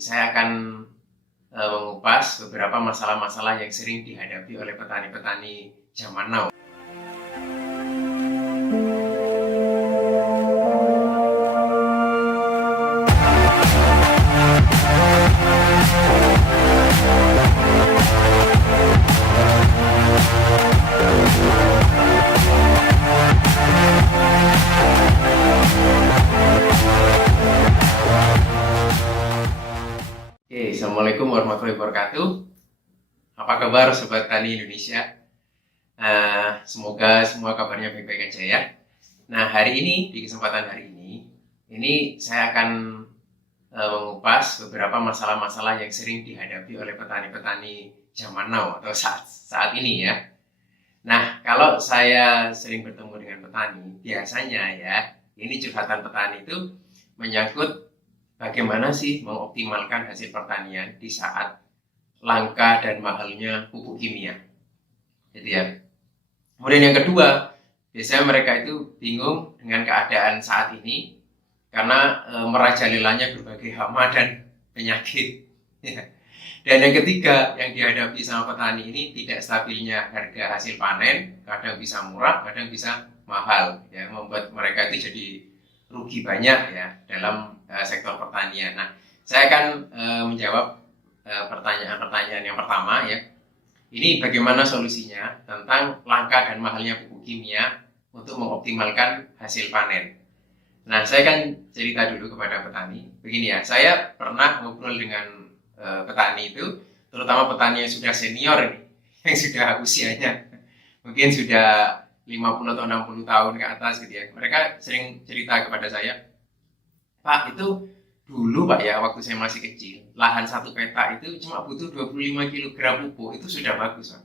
Saya akan mengupas beberapa masalah-masalah yang sering dihadapi oleh petani-petani zaman now. Oke, Assalamualaikum warahmatullahi wabarakatuh. Apa kabar Sobat Tani Indonesia? Semoga semua kabarnya baik-baik aja ya. Nah, hari ini, di kesempatan hari ini saya akan mengupas beberapa masalah-masalah yang sering dihadapi oleh petani-petani zaman now atau saat ini ya. Nah, kalau saya sering bertemu dengan petani, biasanya ya, ini curhatan petani itu menyangkut bagaimana sih mengoptimalkan hasil pertanian di saat langka dan mahalnya pupuk kimia. Gitu ya. Kemudian yang kedua, biasanya mereka itu bingung dengan keadaan saat ini karena merajalelanya berbagai hama dan penyakit. Dan yang ketiga yang dihadapi sama petani ini tidak stabilnya harga hasil panen, kadang bisa murah, kadang bisa mahal, ya, membuat mereka itu jadi rugi banyak ya dalam sektor pertanian. Nah, saya akan menjawab pertanyaan-pertanyaan yang pertama ya. Ini bagaimana solusinya tentang langka dan mahalnya pupuk kimia untuk mengoptimalkan hasil panen. Nah, saya akan cerita dulu kepada petani. Begini ya, saya pernah ngobrol dengan petani itu, terutama petani yang sudah senior ini, yang sudah usianya mungkin sudah 50 atau 60 tahun ke atas gitu ya. Mereka sering cerita kepada saya, Pak, itu dulu Pak ya, waktu saya masih kecil, lahan 1 peta itu cuma butuh 25 kg pupuk, itu sudah bagus Pak.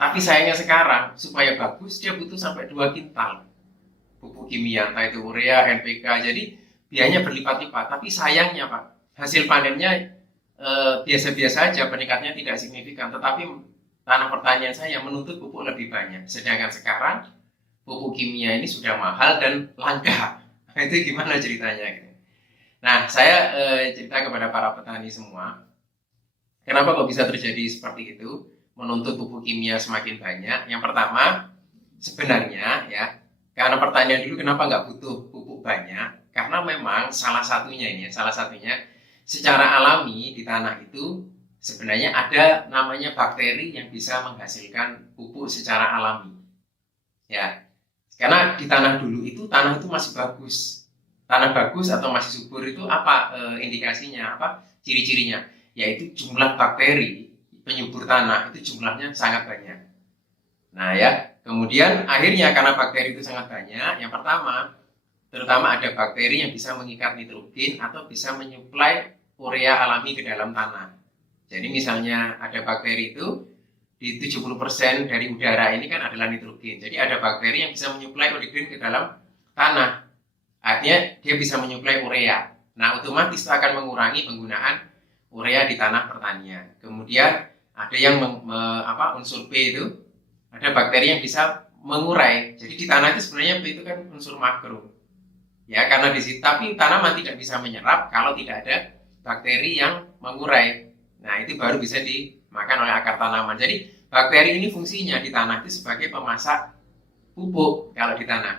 Tapi sayangnya sekarang, supaya bagus, dia butuh sampai 2 kintal pupuk kimia, entah itu urea, NPK, jadi biayanya berlipat-lipat. Tapi sayangnya Pak, hasil panennya biasa-biasa aja, peningkatnya tidak signifikan, tetapi tanah pertanian saya menuntut pupuk lebih banyak. Sedangkan sekarang pupuk kimia ini sudah mahal dan langka. Itu gimana ceritanya? Nah, saya cerita kepada para petani semua, kenapa kok bisa terjadi seperti itu, menuntut pupuk kimia semakin banyak. Yang pertama, sebenarnya ya, karena pertanian dulu kenapa nggak butuh pupuk banyak, karena memang salah satunya secara alami di tanah itu sebenarnya ada namanya bakteri yang bisa menghasilkan pupuk secara alami. Ya, karena di tanah dulu itu, tanah itu masih bagus. Tanah bagus atau masih subur itu apa indikasinya, apa ciri-cirinya? Yaitu jumlah bakteri penyubur tanah itu jumlahnya sangat banyak. Nah ya, kemudian akhirnya karena bakteri itu sangat banyak, yang pertama, terutama ada bakteri yang bisa mengikat nitrogen atau bisa menyuplai urea alami ke dalam tanah. Jadi misalnya ada bakteri itu, di 70% dari udara ini kan adalah nitrogen. Jadi ada bakteri yang bisa menyuplai nitrogen ke dalam tanah. Artinya dia bisa menyuplai urea. Nah, otomatis itu akan mengurangi penggunaan urea di tanah pertanian. Kemudian ada yang unsur P itu, ada bakteri yang bisa mengurai. Jadi di tanah itu sebenarnya P itu kan unsur makro. Ya, karena di situ, tapi tanaman tidak bisa menyerap kalau tidak ada bakteri yang mengurai. Nah, itu baru bisa dimakan oleh akar tanaman. Jadi, bakteri ini fungsinya di tanah itu sebagai pemasak pupuk kalau di tanah.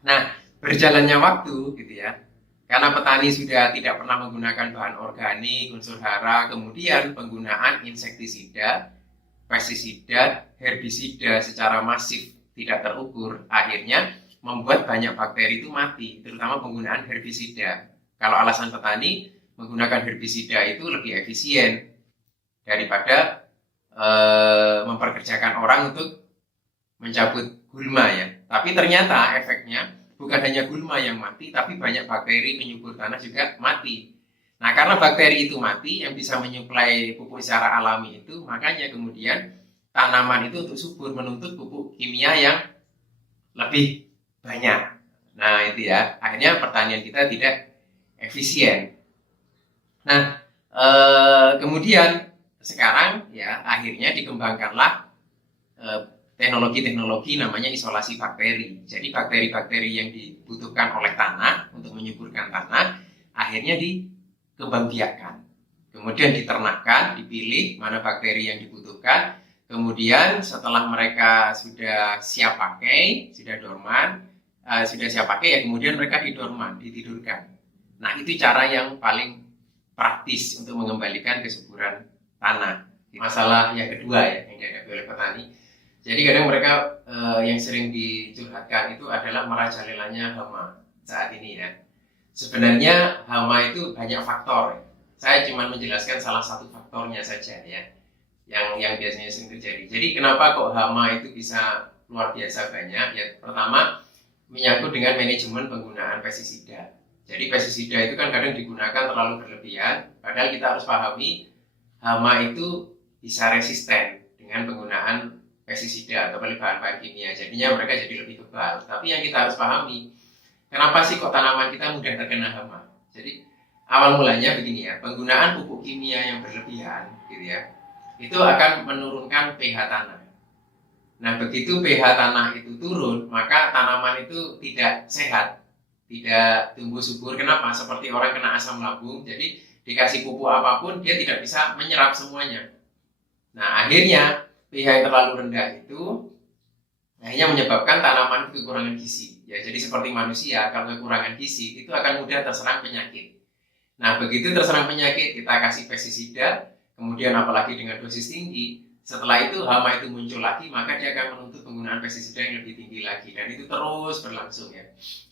Nah, berjalannya waktu gitu ya, karena petani sudah tidak pernah menggunakan bahan organik, unsur hara, kemudian penggunaan insektisida, pestisida, herbisida secara masif tidak terukur, akhirnya membuat banyak bakteri itu mati, terutama penggunaan herbisida. Kalau alasan petani menggunakan herbisida itu lebih efisien daripada memperkerjakan orang untuk mencabut gulma ya. Tapi ternyata efeknya bukan hanya gulma yang mati, tapi banyak bakteri penyubur tanah juga mati. Nah, karena bakteri itu mati yang bisa menyuplai pupuk secara alami itu, makanya kemudian tanaman itu untuk subur menuntut pupuk kimia yang lebih banyak. Nah, itu ya, akhirnya pertanian kita tidak efisien. Nah, kemudian sekarang ya akhirnya dikembangkanlah teknologi-teknologi namanya isolasi bakteri. Jadi bakteri-bakteri yang dibutuhkan oleh tanah untuk menyuburkan tanah akhirnya dikembangbiakkan. kemudian diternakkan, dipilih mana bakteri yang dibutuhkan, kemudian setelah mereka sudah siap pakai, sudah dorman, sudah siap pakai, ya kemudian mereka didorman, ditidurkan. Nah, itu cara yang paling praktis untuk mengembalikan kesuburan tanah. Masalah yang kedua ya yang dihadapi oleh petani. Jadi kadang mereka yang sering dicurhatkan itu adalah merajalelanya hama saat ini ya. Sebenarnya hama itu banyak faktor. Saya cuma menjelaskan salah satu faktornya saja ya, yang biasanya sering terjadi. Jadi kenapa kok hama itu bisa luar biasa banyak? Ya pertama menyangkut dengan manajemen penggunaan pestisida. Jadi pestisida itu kan kadang digunakan terlalu berlebihan, padahal kita harus pahami hama itu bisa resisten dengan penggunaan pestisida atau bahan-bahan kimia. Jadinya mereka jadi lebih kebal. Tapi yang kita harus pahami, kenapa sih kok tanaman kita mudah terkena hama? Jadi awal mulanya begini ya, penggunaan pupuk kimia yang berlebihan, gitu ya, itu akan menurunkan pH tanah. Nah, begitu pH tanah itu turun, maka tanaman itu tidak sehat, tidak tumbuh subur. Kenapa? Seperti orang kena asam lambung, jadi dikasih pupuk apapun dia tidak bisa menyerap semuanya. Nah, akhirnya pH yang terlalu rendah itu akhirnya menyebabkan tanaman kekurangan gizi. Ya, jadi seperti manusia, kalau kekurangan gizi itu akan mudah terserang penyakit. Nah, begitu terserang penyakit, kita kasih pestisida, kemudian apalagi dengan dosis tinggi, setelah itu hama itu muncul lagi, maka dia akan menuntut penggunaan pestisida yang lebih tinggi lagi, dan itu terus berlangsung ya.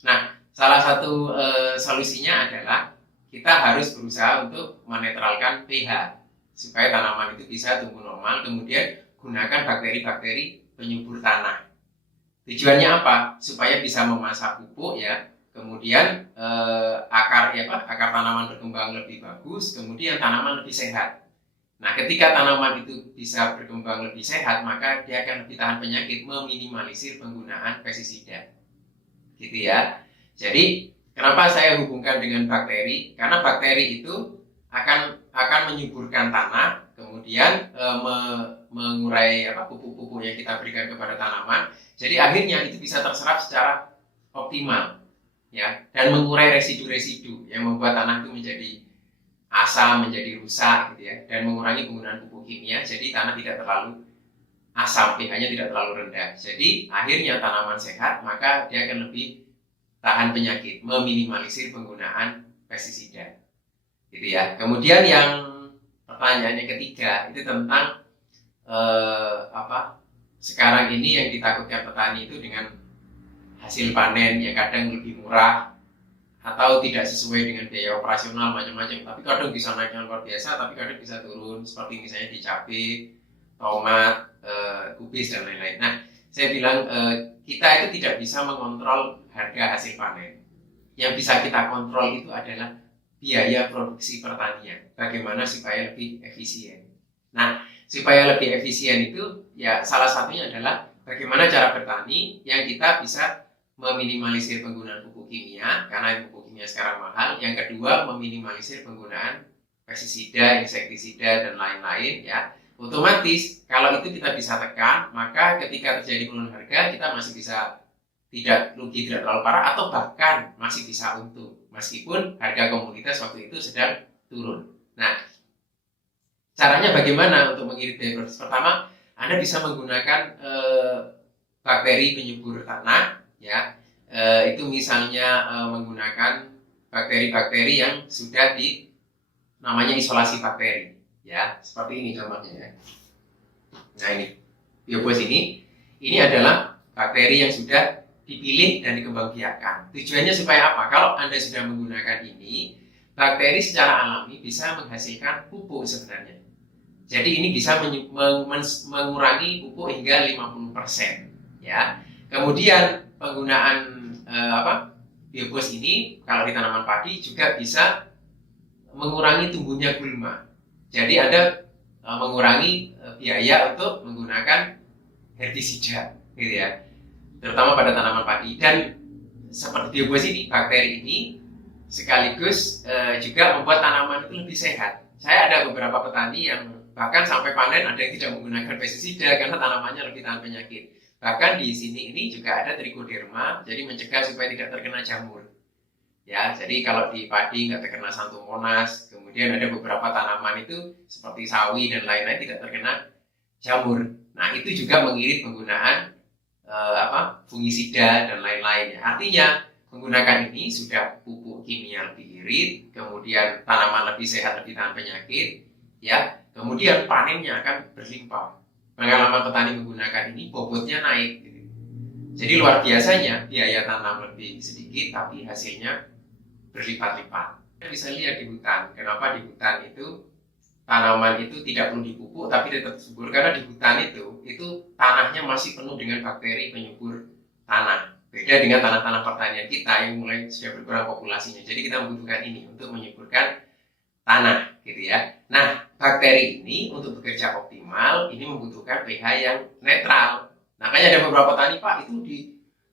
Nah, salah satu solusinya adalah kita harus berusaha untuk menetralkan pH supaya tanaman itu bisa tumbuh normal, kemudian gunakan bakteri-bakteri penyubur tanah. Tujuannya apa? Supaya bisa memasak pupuk ya, kemudian akar tanaman berkembang lebih bagus, kemudian tanaman lebih sehat. Nah, ketika tanaman itu bisa berkembang lebih sehat, maka dia akan lebih tahan penyakit, meminimalisir penggunaan pestisida. Gitu ya. Jadi, kenapa saya hubungkan dengan bakteri? Karena bakteri itu akan menyuburkan tanah, kemudian mengurai pupuk-pupuk yang kita berikan kepada tanaman. Jadi akhirnya itu bisa terserap secara optimal ya, dan mengurai residu-residu yang membuat tanah itu menjadi asam, menjadi rusak gitu ya, dan mengurangi penggunaan pupuk kimia. Jadi tanah tidak terlalu asam, pH-nya tidak terlalu rendah. Jadi akhirnya tanaman sehat, maka dia akan lebih tahan penyakit, meminimalisir penggunaan pestisida. Gitu ya. Kemudian yang pertanyaannya ketiga itu tentang sekarang ini yang ditakutkan petani itu dengan hasil panen yang kadang lebih murah atau tidak sesuai dengan biaya operasional macam-macam, tapi kadang bisa naik yang luar biasa, tapi kadang bisa turun, seperti misalnya di cabai, tomat, kubis dan lain-lain. Nah, saya bilang kita itu tidak bisa mengontrol harga hasil panen. Yang bisa kita kontrol itu adalah biaya produksi pertanian. Bagaimana supaya lebih efisien. Nah, supaya lebih efisien itu ya salah satunya adalah bagaimana cara bertani yang kita bisa meminimalisir penggunaan pupuk kimia, karena pupuk kimia sekarang mahal. Yang kedua, meminimalisir penggunaan pestisida, insektisida dan lain-lain ya. Otomatis kalau itu kita bisa tekan, maka ketika terjadi penurunan harga kita masih bisa tidak rugi, tidak terlalu parah, atau bahkan masih bisa untung meskipun harga komoditas waktu itu sedang turun. Nah, caranya bagaimana untuk mengirit biaya produksi? Pertama, Anda bisa menggunakan bakteri penyubur tanah ya, itu misalnya menggunakan bakteri-bakteri yang sudah namanya isolasi bakteri ya, seperti ini contohnya ya. Nah, ini biobos ini adalah bakteri yang sudah dipilih dan dikembangbiakkan. Tujuannya supaya apa? Kalau Anda sudah menggunakan ini, bakteri secara alami bisa menghasilkan pupuk sebenarnya. Jadi ini bisa mengurangi pupuk hingga 50% ya. Kemudian penggunaan biobos ini kalau di tanaman padi juga bisa mengurangi tumbuhnya gulma. Jadi Anda mengurangi biaya untuk menggunakan herbisida gitu ya, terutama pada tanaman padi. Dan seperti biobos ini, bakteri ini sekaligus juga membuat tanaman itu lebih sehat. Saya ada beberapa petani yang bahkan sampai panen ada yang tidak menggunakan pestisida karena tanamannya lebih tahan penyakit. Bahkan di sini ini juga ada trichoderma, jadi mencegah supaya tidak terkena jamur. Ya, jadi kalau di padi nggak terkena Xanthomonas, kemudian ada beberapa tanaman itu seperti sawi dan lain-lain tidak terkena jamur. Nah, itu juga mengirit penggunaan fungisida dan lain-lain. Artinya menggunakan ini sudah pupuk kimia lebih irit, kemudian tanaman lebih sehat, lebih tahan penyakit, ya. Kemudian panennya akan berlimpah. Pengalaman petani menggunakan ini bobotnya naik. Jadi luar biasanya biaya tanam lebih sedikit, tapi hasilnya berlipat-lipat. Bisa lihat di hutan. Kenapa di hutan itu tanaman itu tidak perlu dipupuk tapi tetap subur, karena di hutan itu tanahnya masih penuh dengan bakteri penyubur tanah. Beda dengan tanah-tanah pertanian kita yang mulai sudah berkurang populasinya. Jadi kita membutuhkan ini untuk menyuburkan tanah, gitu ya. Nah, bakteri ini untuk bekerja optimal ini membutuhkan pH yang netral. Makanya ada beberapa petani, Pak, itu di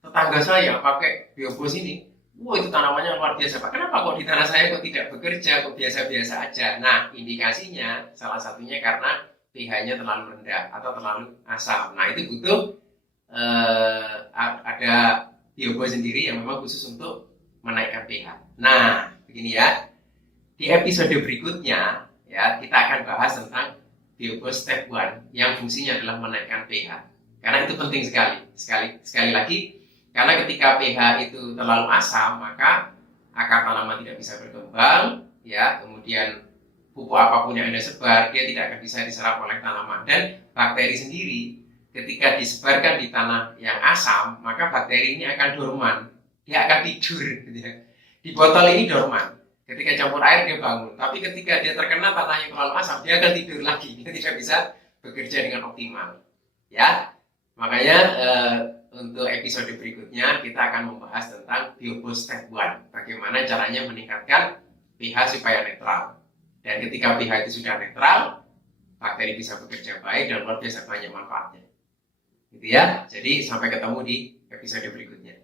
tetangga saya pakai biobos ini. Wah, itu tanamannya luar biasa, Pak. Kenapa kok di tanah saya kok tidak bekerja, kok biasa-biasa aja? Nah, indikasinya salah satunya karena pH-nya terlalu rendah atau terlalu asam. Nah, itu butuh ada biobos sendiri yang memang khusus untuk menaikkan pH. Nah, begini ya. Di episode berikutnya, ya, kita akan bahas tentang biobos step 1 yang fungsinya adalah menaikkan pH. Karena itu penting sekali lagi, karena ketika pH itu terlalu asam, maka akar tanaman tidak bisa berkembang, ya, kemudian pupuk apapun yang Anda sebar, dia tidak akan bisa diserap oleh tanaman. Dan bakteri sendiri, ketika disebarkan di tanah yang asam, maka bakteri ini akan dorman, dia akan tidur, gitu ya. Di botol ini dorman, ketika campur air dia bangun, tapi ketika dia terkena tanah yang terlalu asam, dia akan tidur lagi, dia tidak bisa bekerja dengan optimal, ya. Makanya untuk episode berikutnya kita akan membahas tentang biobos step 1, bagaimana caranya meningkatkan pH supaya netral. Dan ketika pH itu sudah netral, bakteri bisa bekerja baik dan luar biasa banyak manfaatnya. Gitu ya. Jadi sampai ketemu di episode berikutnya.